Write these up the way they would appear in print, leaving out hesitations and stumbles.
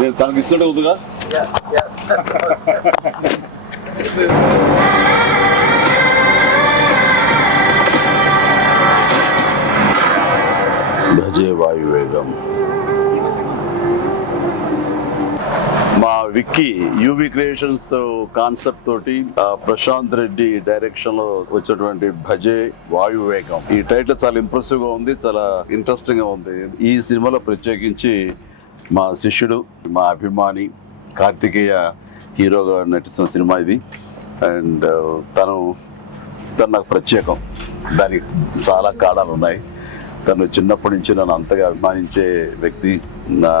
నేను తనకి ఇస్తుంటే ఉందిగా. భజే వాయువేగం. మా విక్కీ యూవి క్రియేషన్స్ కాన్సెప్ట్ తోటి ప్రశాంత్ రెడ్డి డైరెక్షన్ లో వచ్చినటువంటి భజే వాయువేగం. ఈ టైటిల్ చాలా ఇంప్రెసివ్ గా ఉంది, చాలా ఇంట్రెస్టింగ్ గా ఉంది. ఈ సినిమాలో ప్రత్యేకించి మా శిష్యుడు, మా అభిమాని కార్తికేయ హీరోగా నటిస్తున్న సినిమా ఇది. అండ్ తను నాకు ప్రత్యేకం. దానికి చాలా కారణాలు ఉన్నాయి. తను చిన్నప్పటి నుంచి నన్ను అంతగా అభిమానించే వ్యక్తి, నా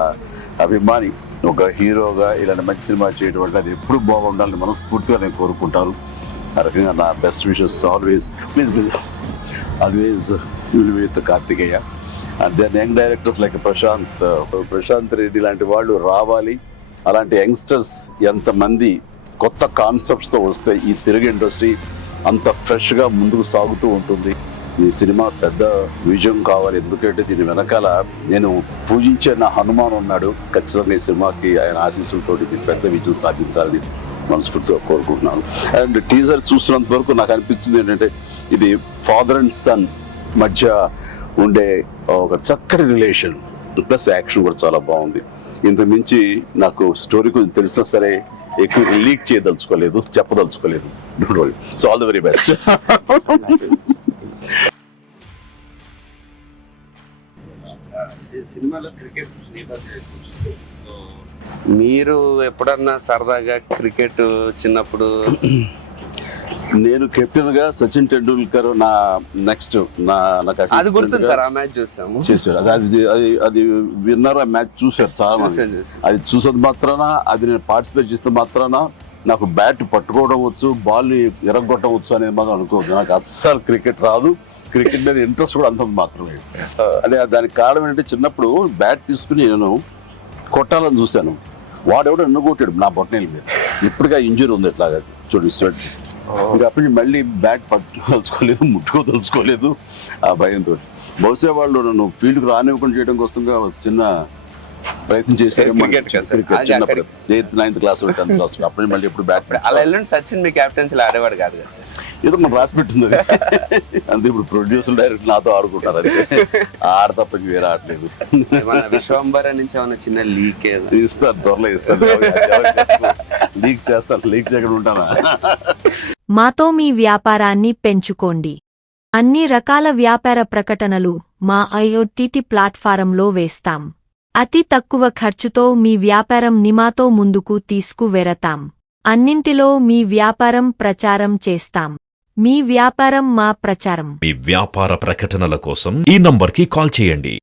అభిమాని. ఒక హీరోగా ఇలాంటి మంచి సినిమా చేయడం వల్ల అది ఎప్పుడు బాగుండాలని మనస్ఫూర్తిగా నేను కోరుకుంటాను. ఆ రకంగా నా best wishes always with Karthikeya. And then young directors like Prashanth Reddy లాంటి వాళ్ళు రావాలి. అలాంటి యంగ్స్టర్స్ ఎంతమంది కొత్త కాన్సెప్ట్స్తో వస్తే ఈ తెలుగు ఇండస్ట్రీ అంత ఫ్రెష్గా ముందుకు సాగుతూ ఉంటుంది. ఈ సినిమా పెద్ద విజయం కావాలి. ఎందుకంటే దీని వెనకాల నేను పూజించే నా హనుమాన్ ఉన్నాడు. ఖచ్చితంగా ఈ సినిమాకి ఆయన ఆశీస్సులతో పెద్ద విజయం సాధించాలని మనస్ఫూర్తిగా కోరుకుంటున్నాను. అండ్ టీజర్ చూసినంత వరకు నాకు అనిపించింది ఏంటంటే ఇది ఫాదర్ అండ్ సన్ మధ్య ఉండే ఒక చక్కటి రిలేషన్, ప్లస్ యాక్షన్ కూడా చాలా బాగుంది. ఇంత మించి నాకు స్టోరీ కొంచెం తెలిసినా సరే ఎక్కువ లీక్ చేయదలుచుకోలేదు, చెప్పదలుచుకోలేదు. Don't worry. So all the very best. మీరు ఎప్పుడన్నా సరదాగా క్రికెట్ చిన్నప్పుడు? నేను కెప్టెన్ గా సచిన్ టెండూల్కర్ నా నెక్స్ట్ అది గుర్తుంది సార్. ఆ మ్యాచ్ చూసాము, చేశారు. అది విన్నర్. ఆ మ్యాచ్ చూసారు చాలా మంది. అది చూసేది మాత్రాన, అది నేను పార్టిసిపేట్ చేస్తే మాత్రాన నాకు బ్యాట్ పట్టుకోవడం వచ్చు, బాల్ ఎరగొట్టవచ్చు అనేది మాత్రం అనుకోవద్దు. నాకు అస్సలు క్రికెట్ రాదు. క్రికెట్ మీద ఇంట్రెస్ట్ కూడా అంత మాత్రమే. అంటే దానికి కారణం ఏంటంటే చిన్నప్పుడు బ్యాట్ తీసుకుని నేను కొట్టాలని చూశాను. వాడెవడో నన్ను కొట్టాడు నా బొట్టనేల మీద. ఇప్పటికే ఇంజరీ ఉంది ఇట్లాగా చూడు స్వెట్. ఇంకా అప్పటి నుంచి మళ్ళీ బ్యాట్ పట్టుకోదలుచుకోలేదు, ముట్టుకోదలుచుకోలేదు ఆ భయంతో. బహుశా వాళ్ళు నన్ను ఫీల్డ్కి రానివ్వకుండా చేయడం కోసంగా చిన్న ప్రయత్నం చేశారు. చిన్నప్పుడు 8th 9th class 10th class అప్పటి మళ్ళీ ఎప్పుడు బ్యాట్. అలా సచిన్ మీ క్యాప్టెన్సీలో ఆడేవాడు కాదు కదా సార్? ఏదో మనం రాసి పెట్టింది అంతే. ఇప్పుడు ప్రొడ్యూసర్ డైరెక్ట్ నాతో ఆడుకుంటారు. అది ఆడ తప్ప వేరే ఆడలేదు. విశ్వంబర నుంచి ఏమన్నా చిన్న లీక్ ఇస్తారు, త్వరలో ఇస్తారు. లీక్ చేస్తారు. లీక్ చేయకుండా ఉంటానా? మాతో మీ వ్యాపారాన్ని పెంచుకోండి. అన్ని రకాల వ్యాపార ప్రకటనలు మా IoT ప్లాట్ఫారంలో వేస్తాం. అతి తక్కువ ఖర్చుతో మీ వ్యాపారం నిమాతో ముందుకు తీసుకువెరతాం. అన్నింటిలో మీ వ్యాపారం ప్రచారం చేస్తాం. మీ వ్యాపారం మా ప్రచారం. మీ వ్యాపార ప్రకటనల కోసం ఈ నంబర్కి కాల్ చేయండి.